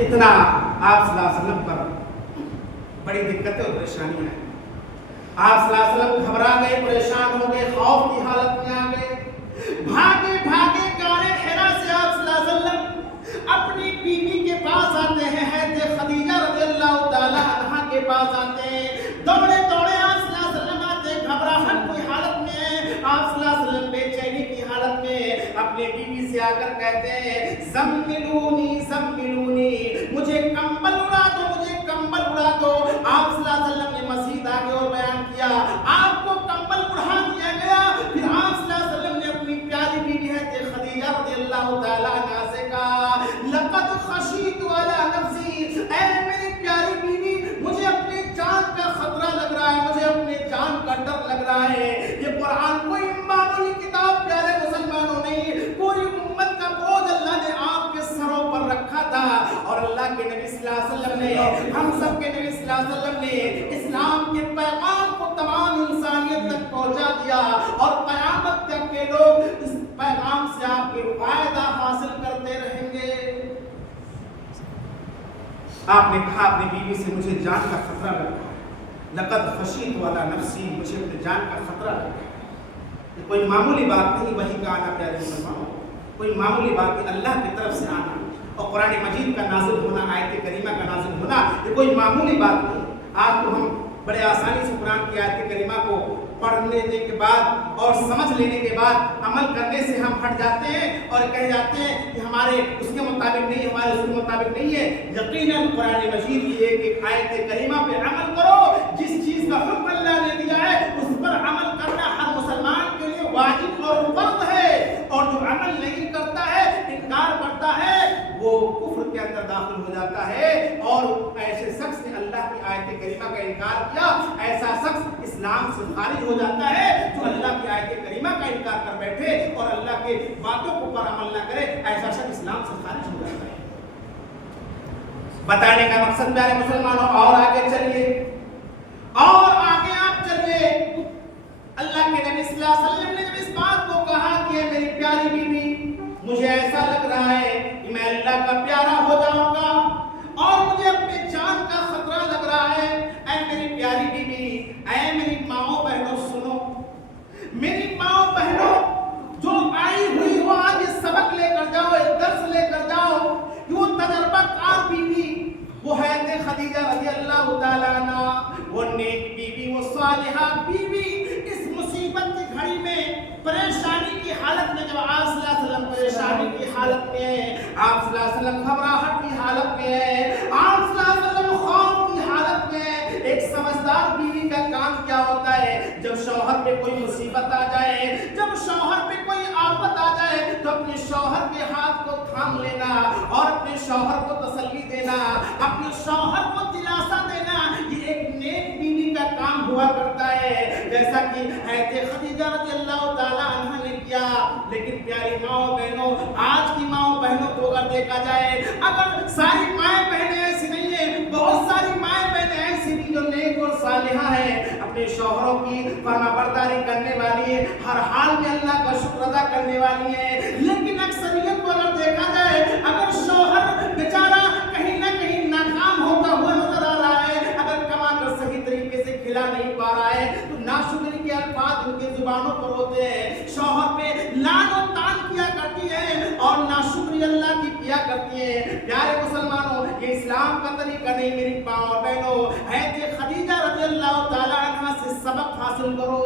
اتنا آپ صلی اللہ علیہ وسلم پر بڑی دقتیں اور پریشانیاں ہیں. آپ صلی اللہ علیہ وسلم گھبرا گئے، پریشان ہو گئے، خوف کی حالت میں آ گئے. بھاگے بھاگے غار حرا سے آپ صلی اللہ علیہ وسلم اپنی بیوی کے پاس آتے ہیں، حضرت خدیجہ رضی اللہ تعالی عنہا کے پاس آتے ہیں. دوڑے دوڑے آپ صلی اللہ علیہ وسلم آتے ہیں، گھبراہٹ کی حالت میں ہیں. آپ صلی اللہ علیہ وسلم بے چینی کی حالت میں اپنے بیوی سے آ کر کہتے ہیں زملونی زملونی، مجھے کمبل اڑا دو، مجھے کمبل اڑا دو. آپ صلی اللہ علیہ وسلم نے مزید آگے اور بیان کیا، آپ کو کمبل اڑا دیا گیا. پھر آپ صلی اللہ علیہ وسلم نے اپنی پیاری بیوی ہے خدیجہ رضی اللہ تعالیٰ عنہا سے کہا لقد خشیت علی نفسی، اے میری پیاری بیوی مجھے اپنی جان کا خطرہ لگ رہا ہے، مجھے اپنے جان کا ڈر لگ رہا ہے. یہ قرآن کوئی معمولی کتاب پیارے مسلمانوں نہیں، پوری امت کا بوجھ اللہ نے آپ کے سروں پر رکھا تھا. اور اللہ کے نبی صلی اللہ علیہ وسلم نے، ہم سب کے نبی صلی اللہ علیہ وسلم نے اسلام کے پیغام کو تمام انسانیت تک پہنچا دیا، اور قیامت تک کے لوگ اس پیغام سے آپ کے فائدہ حاصل کرتے رہیں گے. آپ نے کہا اپنی بیوی سے مجھے جان کا خطرہ لگ رہا ہے، لقد خشیت علی نفسی، مجھے اپنے جان کا خطرہ لگ رہا ہے. یہ کوئی معمولی بات نہیں، وحی کا آنا پیارے مسلمانوں، کوئی معمولی بات نہیں. اللہ کی طرف سے آنا اور قرآن مجید کا نازل ہونا، آیت کریمہ کا نازل ہونا، یہ کوئی معمولی بات نہیں. آپ کو ہم بڑے آسانی سے قرآن کی آیت کریمہ کو پڑھنے کے بعد اور سمجھ لینے کے بعد عمل کرنے سے ہم ہٹ جاتے ہیں اور کہہ جاتے ہیں کہ ہمارے اس کے مطابق نہیں، ہمارے اس کے مطابق نہیں ہے. یقیناً قرآن مجید کی ایک ایک آیت کریمہ پہ عمل کرو. جس چیز کا حکم اللہ نے دیا ہے اس پر عمل کرنا ہر مسلمان کے لیے واجب اور فرض ہے. اور جو عمل نہیں کرتا ہے، انکار کرتا ہے، وہ کفر کے اندر داخل ہو جاتا ہے. اور ایسے شخص نے اللہ کی آیت کریمہ کا انکار کیا، ایسا شخص اسلام سے خارج ہو جاتا ہے. جو اللہ کی آیت کریمہ کا انکار کر بیٹھے اور اللہ کے باتوں کو پر عمل نہ کرے، ایسا شخص اسلام سے خارج ہو جاتا ہے. بتانے کا مقصد پیارے مسلمانوں، اور آگے چلیے، اور آگے آپ چلیے. اللہ کے نبی صلی اللہ علیہ وسلم نے جب اس بات کو کہا کہ میری پیاری بیوی مجھے ایسا لگ رہا ہے کہ میں اللہ کا پیارا ہو جاؤں گا اور مجھے اپنے جان کا خطرہ لگ رہا ہے، اے میری پیاری بیوی، اے میری ماؤں بہنوں سنو، میری ماؤں بہنوں جو آئی ہوئی ہو آج یہ سبق لے کر جاؤ، ایک درس لے کر جاؤ. وہ تجربہ کار بیوی وہ ہے خدیجہ رضی اللہ تعالیٰ عنہ، وہ نیک بیوی، وہ صالحہ بیوی. اس مصیبت کی گھڑی میں، پریشانی کی حالت میں، جب آپ صلی اللہ علیہ وسلم پریشانی کی حالت میں ہے، آپ صلی اللہ علیہ وسلم گھبراہٹ کی حالت میں ہے، آپ صلی اللہ علیہ وسلم خوف کی حالت میں ہے. ایک سمجھدار بیوی کا کام کیا ہوتا ہے؟ جب شوہر پہ کوئی مصیبت آ جائے، جب شوہر پہ کوئی آفت آ جائے تو اپنے شوہر کے ہاتھ کو تھام لینا اور اپنے شوہر کو تسلی دینا، اپنے شوہر کو دلاسا دینا، یہ ایک نیک بیوی کا کام ہوا کرتا ہے، جیسا کہ حضرت خدیجہ رضی اللہ تعالی عنہا نے کیا. لیکن پیاری ماؤں بہنوں، آج کی ماؤں بہنوں کو اگر دیکھا جائے، اگر ساری مائیں بہنیں ایسی نہیں ہیں، بہت ساری مائیں بہنیں ایسی بھی جو نیک اور صالحہ ہیں، اپنے شوہروں کی فرما برداری کرنے والی ہے، ہر حال میں اللہ کا شکر ادا کرنے والی ہے. لیکن اکثریت کو اگر دیکھا جائے، اگر شوہر بیچارہ کہیں نہ کہیں ناکام ہوتا ہوا نظر آ رہا ہے، اگر کما کر صحیح طریقے سے کھلا نہیں پا رہا ہے، تو ناشکری کے الفاظ ان کے زبانوں پر ہوتے ہیں، شوہر پہ لعن و طعن کیا کرتی ہے اور ناشکری اللہ کی کیا کرتی ہے. پیارے مسلمانوں، یہ اسلام کا طریقہ نہیں. میری ماں اور بہنوں، حضرت خدیجہ رضی اللہ تعالی عنہا سے سبق حاصل کرو.